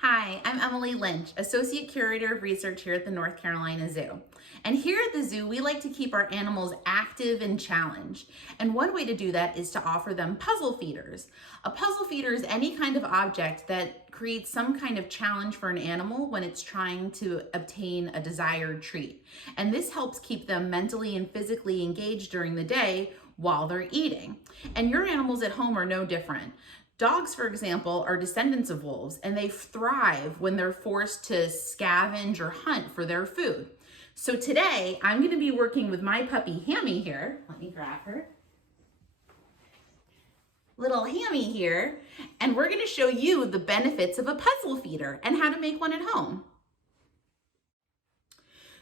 Hi, I'm Emily Lynch, Associate Curator of Research here at the North Carolina Zoo. And here at the zoo, we like to keep our animals active and challenged. And one way to do that is to offer them puzzle feeders. A puzzle feeder is any kind of object that creates some kind of challenge for an animal when it's trying to obtain a desired treat. And this helps keep them mentally and physically engaged during the day while they're eating. And your animals at home are no different. Dogs, for example, are descendants of wolves, and they thrive when they're forced to scavenge or hunt for their food. So today, I'm going to be working with my puppy Hammy here. Let me grab her. Little Hammy here, and we're going to show you the benefits of a puzzle feeder and how to make one at home.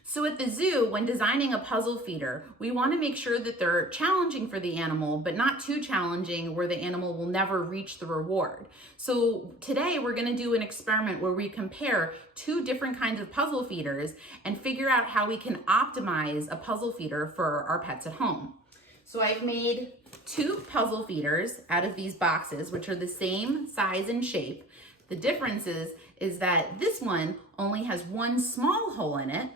So at the zoo, when designing a puzzle feeder, we want to make sure that they're challenging for the animal, but not too challenging where the animal will never reach the reward. So today we're going to do an experiment where we compare two different kinds of puzzle feeders and figure out how we can optimize a puzzle feeder for our pets at home. So I've made two puzzle feeders out of these boxes, which are the same size and shape. The difference is that this one only has one small hole in it,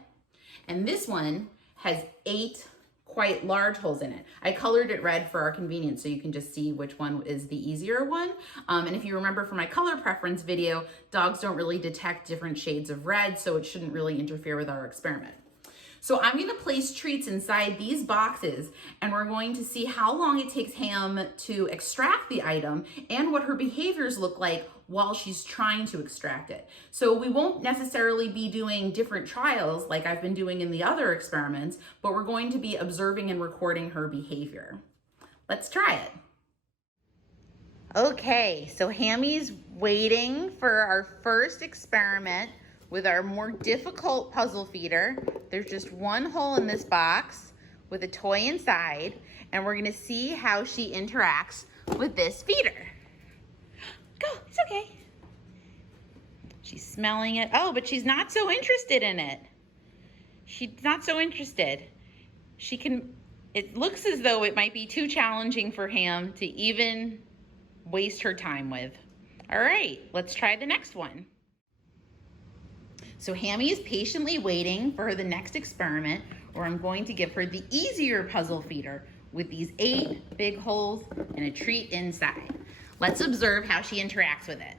and this one has 8 quite large holes in it. I colored it red for our convenience so you can just see which one is the easier one. And if you remember from my color preference video, dogs don't really detect different shades of red, so it shouldn't really interfere with our experiment. So I'm going to place treats inside these boxes, and we're going to see how long it takes Ham to extract the item and what her behaviors look like while she's trying to extract it. So we won't necessarily be doing different trials like I've been doing in the other experiments, but we're going to be observing and recording her behavior. Let's try it. Okay, so Hammy's waiting for our first experiment with our more difficult puzzle feeder. There's just one hole in this box with a toy inside, and we're gonna see how she interacts with this feeder. Go, it's okay. She's smelling it. Oh, but she's not so interested in it. She's not so interested. It looks as though it might be too challenging for Ham to even waste her time with. All right, let's try the next one. So Hammy is patiently waiting for the next experiment where I'm going to give her the easier puzzle feeder with these 8 big holes and a treat inside. Let's observe how she interacts with it.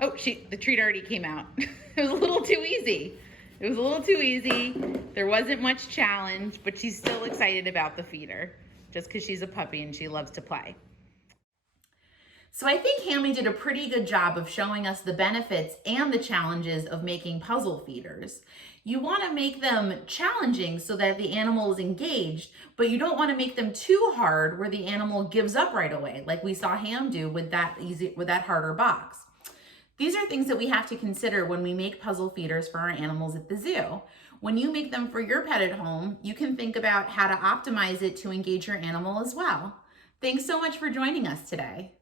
Oh, the treat already came out. It was a little too easy. It was a little too easy. There wasn't much challenge, but she's still excited about the feeder just because she's a puppy and she loves to play. So I think Hammy did a pretty good job of showing us the benefits and the challenges of making puzzle feeders. You want to make them challenging so that the animal is engaged, but you don't want to make them too hard where the animal gives up right away, like we saw Ham do with that harder box. These are things that we have to consider when we make puzzle feeders for our animals at the zoo. When you make them for your pet at home, you can think about how to optimize it to engage your animal as well. Thanks so much for joining us today.